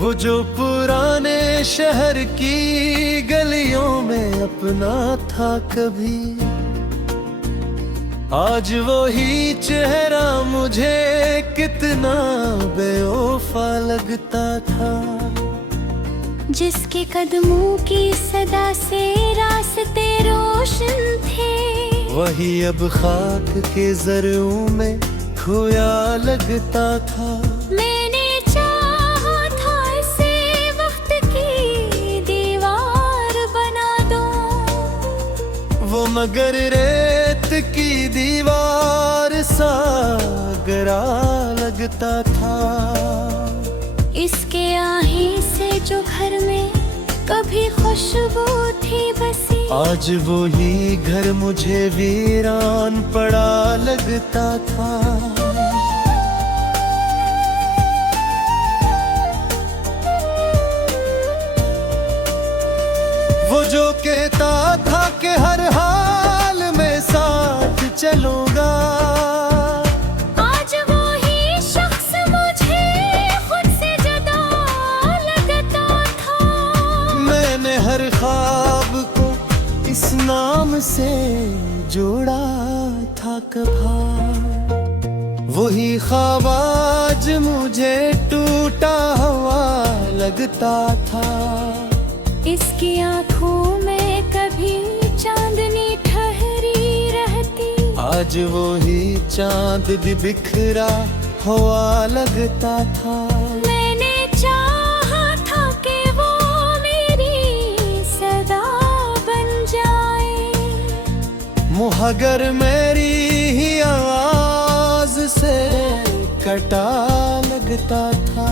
वो जो पुराने शहर की गलियों में अपना था कभी, आज वो ही चेहरा मुझे कितना बेवफा लगता था। जिसके कदमों की सदा से रास्ते रोशन थे, वही अब खाक के ज़र्रों में खोया लगता था। मैंने चाहा था इसे वक्त की दीवार बना दो, वो मगर रेत की दीवार सा गरा लगता था। इसके आहें से जो घर में कभी खुशबू थी बसी, आज वो ही घर मुझे वीरान पड़ा लगता था। वो जो कहता था कि हर हाल में साथ चलूंगा, आज वो ही शख्स मुझे खुद से जुदा लगता था। मैंने हर ख्वाब को इस नाम से जोड़ा था कभा, वही ख्वाब आज मुझे टूटा हुआ लगता था। इसकी आँखों में कभी चांदनी ठहरी रहती, आज वो ही चांद भी बिखरा हुआ लगता था। मैंने चाहा था कि वो मेरी सदा बन जाए, मुहगर मेरी ही आवाज से कटा लगता था।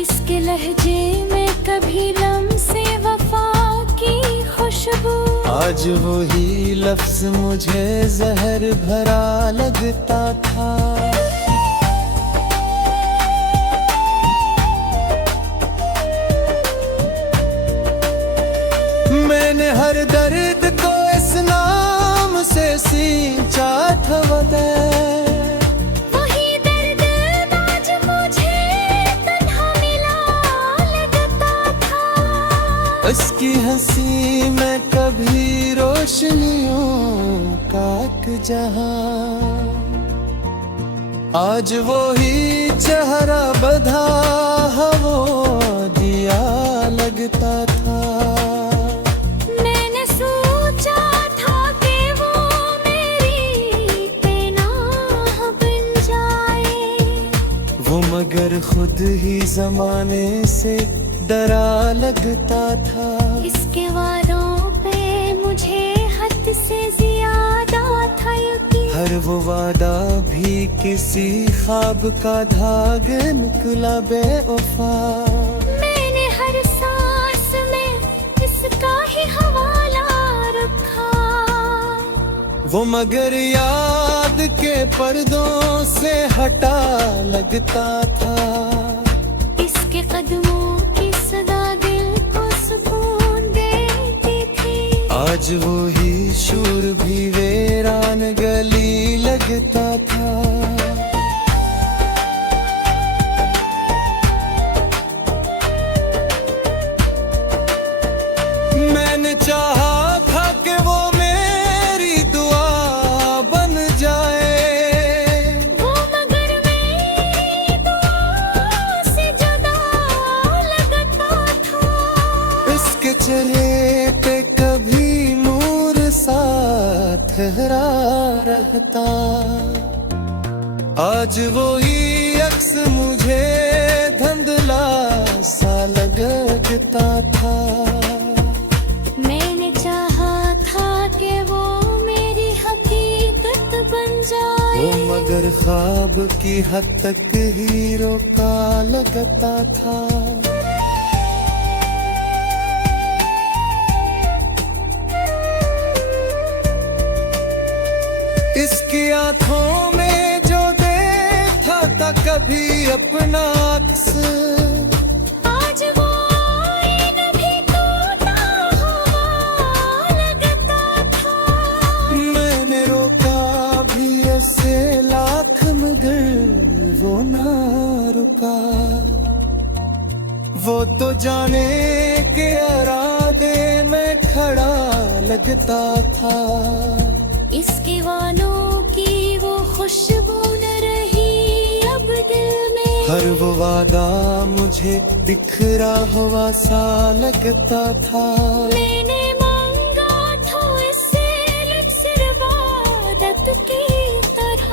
इसके लहजे में कभी लम्से वफा की खुशबू, आज वो ही लफ्ज मुझे जहर भरा लगता था। मैंने हर दर्द को इस नाम से सींचा था वदे, वही दर्द आज मुझे तन्हा मिला लगता था। उसकी हंसी में कभी रोशनियों का एक जहां, आज वो ही चेहरा बधा वो दिया लगता था। मैंने सोचा था कि वो मेरी पनाह बन जाए, वो मगर खुद ही जमाने से डरा लगता था। इसके वादों पे मुझे हद से ज्यादा था यकीन, हर वो वादा भी किसी ख्वाब का धाग निकला बेवफा। मैंने हर सांस में इसका ही हवाला रखा, वो मगर याद के पर्दों से हटा लगता था। इसके कदमों की सदा दिल को सुकून देती थी, आज वो ही शूर भी वीरान गली लगता था। मैंने चाहा था कि वो मेरी दुआ बन जाए, वो मगर मेरी दुआ से जुदा लगता था। इसके चेहरे पे कभी नूर सा ठहरा रहता, आज वो ही अक्स मुझे धुंधला सा लगता था। मैंने चाहा था कि वो मेरी हकीकत बन जाए, वो मगर ख्वाब की हद तक ही रोका लगता था। इसकी आंखों में जो देखा था कभी अपना अक्स, आज वो आईना भी टूटा हुआ लगता था। मैंने रोका भी ऐसे लाख मगर वो ना रुका। वो तो जाने के इरादे में खड़ा लगता था। इसके वालों की वो खुशबू न रही अब दिल में। हर वो वादा मुझे बिखरा हुआ सा लगता था। मैंने मांगा था इससे सिर्फ इबादत की तरह,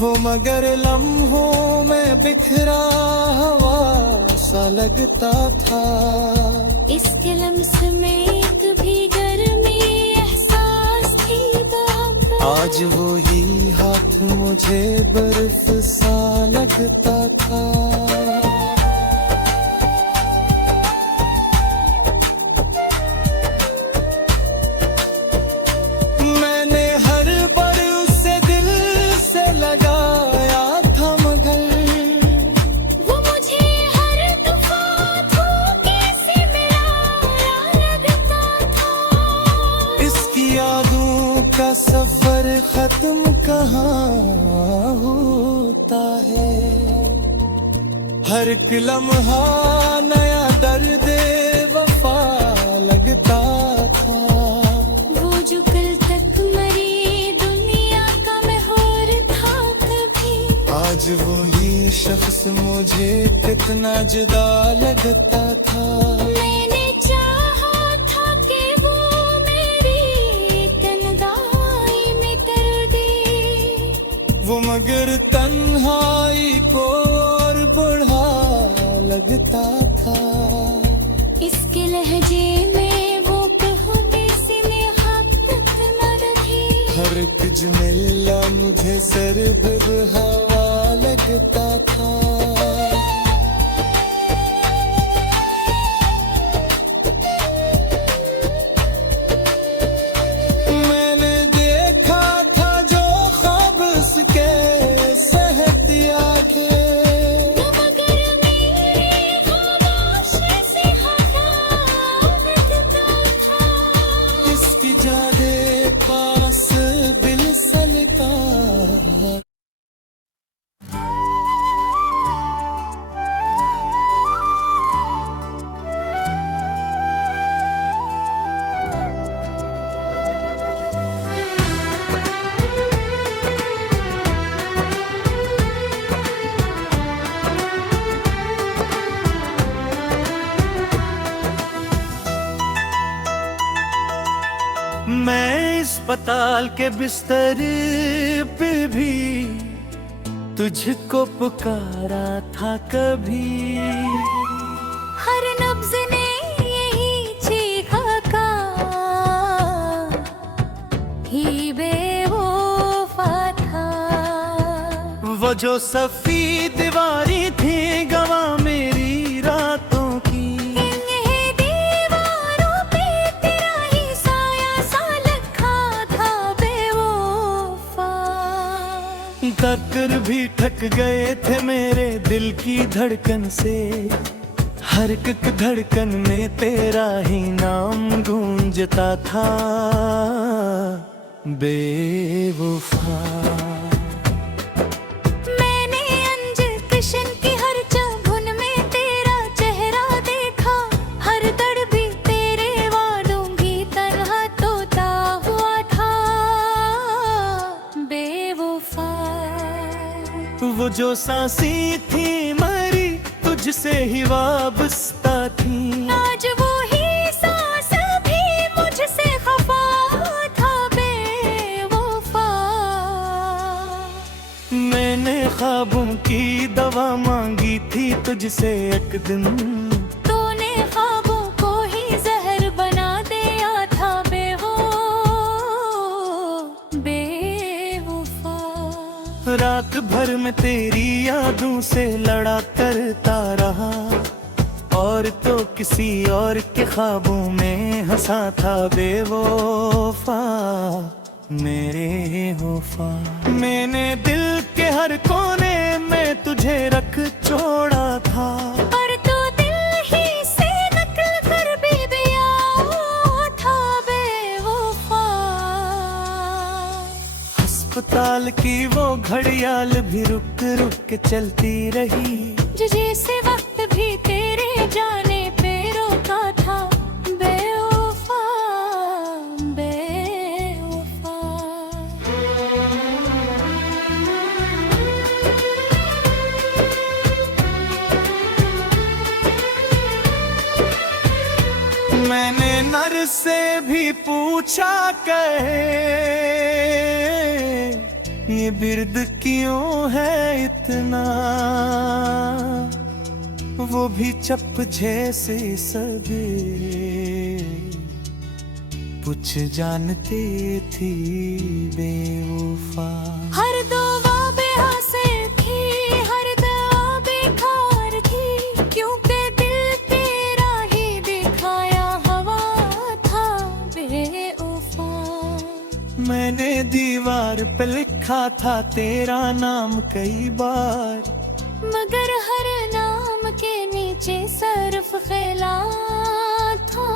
वो मगर लम्हों में बिखरा हुआ सा लगता था। इसके लम्स में एक भी गर्मी एहसास थी बाप। आज वो ही हाथ मुझे बर्फ सा लगता था। मैंने हर बार उसे दिल से लगाया था मगर वो मुझे हर दफा धोखे से मिलाया लगता था। इसकी यादों का सफर खत्म कहाँ होता है। हर एक लम्हा नया दर्द वफा लगता था। वो जो कल तक मरी दुनिया का महौर था कभी, आज वो ही शख्स मुझे कितना जुदा लगता था। मैंने चाहा था कि वो मेरी तन्हाई में कर दे, वो मगर तन्हाई को और बढ़ा लगता था। इसके लहजे में वो कहते से नेहात न रही। हर एक जुमला मुझे सर्द हवा लगता था। मैंने देखा था जो ख्वाब उसके सहती आंखें, मगर मेरी खामोशी से खफा लगता था। इसकी जादे पास दिल सलता। मैं अस्पताल के बिस्तर पे भी तुझको पुकारा था कभी। हर नब्ज ने यही चीखा का ही बेवफा था। वो जो सफेद दीवारी थी गवाह मेरी रातों की, इन्हीं दीवारों पे तेरा ही साया सा लखा था बेवफा। कर भी थक गए थे मेरे दिल की धड़कन से। हर एक धड़कन में तेरा ही नाम गूंजता था बेवफा। मैंने अंजिल किशन की हर चुभन में तेरा चेहरा देखा। हर दर भी तेरे वादों की तरह तोता हुआ था बेवफा। वो जो सांसी थी मरी तुझसे ही वाबस्ता थी। आज वो ही सांस भी मुझसे खफा था बेवफा। मैंने ख्वाबों की दवा मांगी थी तुझसे एक दिन। तूने ख्वाबों को ही जहर बना दिया था बेवफा। रात भर में तेरी यादों से लड़ा करता रहा, और तो किसी और के ख्वाबों में हंसा था बेवफा मेरे वफा। मैंने दिल के हर कोने में तुझे रख छोड़ा था, पर तू दिल ही से नकल कर भी दिया था बेवफा। अस्पताल की वो घड़ियाल भी रुक रुक के चलती रही, जो जैसे वक्त जाने पे रोका था, बेवफा बेवफा। मैंने नर से भी पूछा कहे ये बिर्द क्यों है इतना, वो भी चप जैसे सवेरे कुछ जानते थी बेवफा। हर दुआ बेहासिल थी, हर दुआ बेकार थी, क्योंकि दिल तेरा ही दिखाया हवा था बेवफा। मैंने दीवार पे लिखा था तेरा नाम कई बार, मगर हर नाम के नीचे सरफ खेला था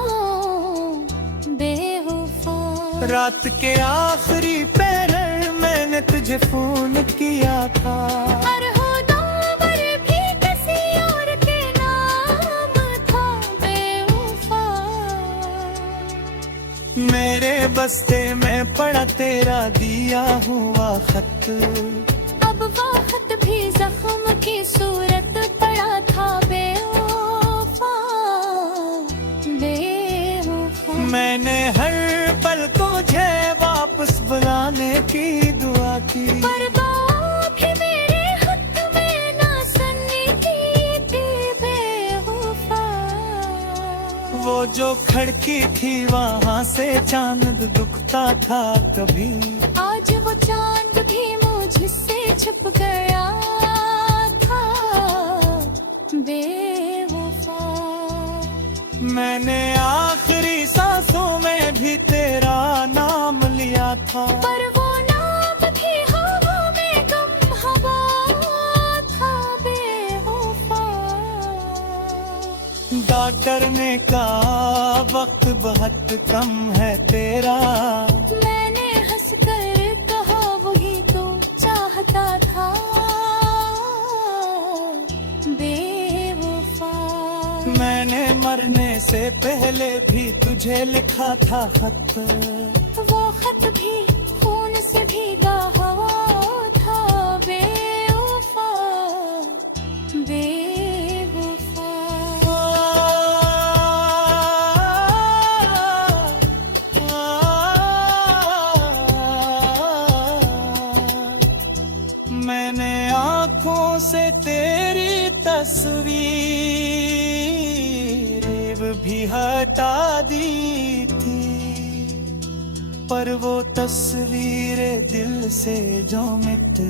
बेवफा। रात के आखिरी पहर मैंने तुझे फोन किया था, और होदावर भी किसी और के नाम था बेवफा। मेरे बस्ते में पड़ा तेरा दिया हुआ खत, अब वो खत भी जख्म की सूरत पड़ा था बेवफा बेवफा। मैंने हर पल तुझे वापस बुलाने की दुआ की, पर बाप भी मेरे हक में ना सुननी थी बेवफा। वो जो खड़की थी वहाँ से चांद दुखता था कभी, आज वो चांद भी मुझसे छुप गया था बेवफा। मैंने आखिरी सांसों में भी तेरा नाम लिया था, पर वो नाम भी हवा में गम हवा था बेवफा। डॉक्टर ने कहा वक्त बहुत कम है तेरा, मैंने हंस कर कहा वही तो चाहता था बेवफा। मैंने मरने से पहले भी तुझे लिखा था खत, वो खत भी खून से भीगा हुआ था बेवफा बेवफा। मैंने आँखों से तेरी तस्वीर भी हटा दी थी, पर वो तस्वीर दिल से जो मिट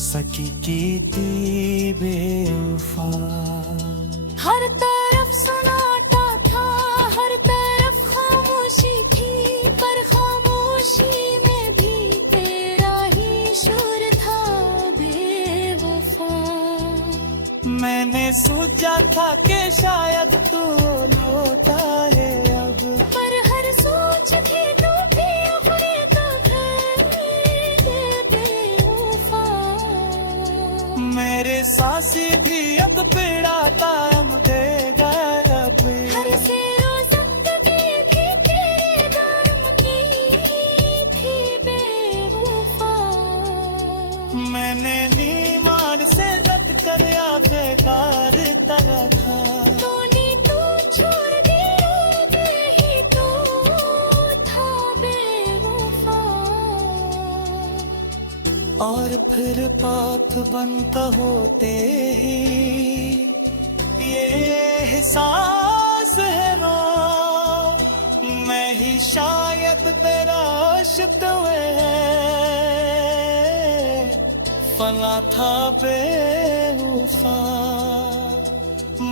सकी की थी बेवफा। हर तरफ सन्नाटा था, हर तरफ खामोशी थी, पर खामोशी में भी तेरा ही शोर था बेवफा। मैंने सोचा था कि शायद तू लौटा है अब, पर हर सोच थी टूटी अपने तो घर बेवफा। मेरे सांसी भी अब पिड़ाता हम दे गए अब, हर से रोज़िंदगी भी तेरे नाम की थी बेवफा। मैंने नीमान से रट कर या बेकार तरह था, तूने तो छोड़ दिया ही तो था बेवफा। और फिर पाथ बंद होते ही ये एहसास है ना, मैं ही शायद तेरा शिकवे फला था बेवफा।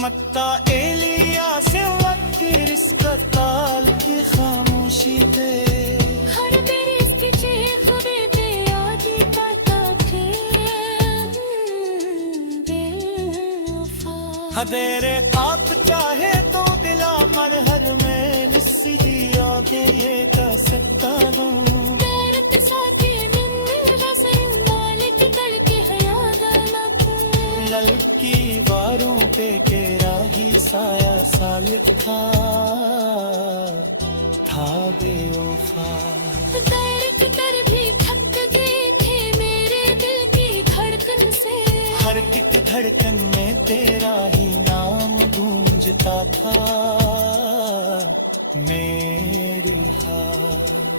मक्का एलिया से वक्त रिश्कताल की खामोशी पे, हर मेरी इसकी चीख बेटे आदि पता थी बेवफा। हदेरे आप चाहे तो दिला मरहर में निस्सिया के ये कर सकता हूँ। तेरे साथी दिन बस मालिक करके हया गलत कल की वारों पे तेरा ही साया सा लिखा था बेवफा। दर्द कर भी थक गए थे मेरे दिल की धड़कन से, हर एक धड़कन में तेरा ही नाम गूंजता था मेरी हार।